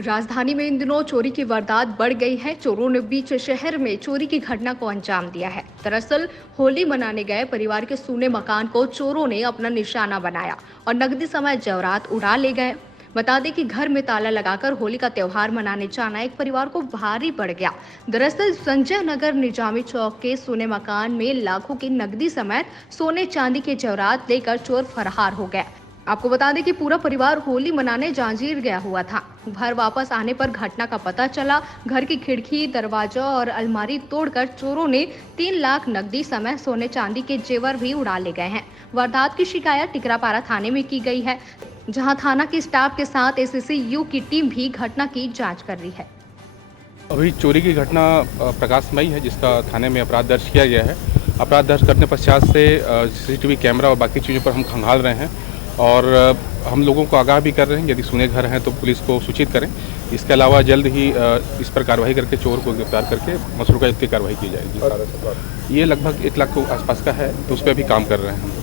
राजधानी में इन दिनों चोरी की वारदात बढ़ गई है। चोरों ने बीच शहर में चोरी की घटना को अंजाम दिया है। दरअसल होली मनाने गए परिवार के सूने मकान को चोरों ने अपना निशाना बनाया और नकदी समेत जेवरात उड़ा ले गए। बता दें कि घर में ताला लगाकर होली का त्योहार मनाने जाना एक परिवार को भारी पड़ गया। दरअसल संजय नगर निजामी चौक के सूने मकान में लाखों की नकदी समेत सोने चांदी के जेवरात लेकर चोर फरार हो गए। आपको बता दें कि पूरा परिवार होली मनाने जांजगीर गया हुआ था। घर वापस आने पर घटना का पता चला। घर की खिड़की, दरवाजा और अलमारी तोड़कर चोरों ने 3 लाख नकदी समेत सोने चांदी के जेवर भी उड़ा ले गए हैं। वारदात की शिकायत टिकरापारा थाने में की गई है, जहां थाना की स्टाफ के साथ एसएससी की टीम भी घटना की जाँच कर रही है। अभी चोरी की घटना प्रकाशमयी है, जिसका थाने में अपराध दर्ज किया गया है। अपराध दर्ज करने पश्चात से सीसीटीवी कैमरा और बाकी चीज़ों पर हम खंगाल रहे हैं और हम लोगों को आगाह भी कर रहे हैं। यदि सुने घर हैं तो पुलिस को सूचित करें। इसके अलावा जल्द ही इस पर कार्रवाई करके चोर को गिरफ्तार करके मसरूका युक्त की कार्रवाई की जाएगी। ये लगभग 1 लाख के आसपास का है, तो उस पर भी काम कर रहे हैं हम।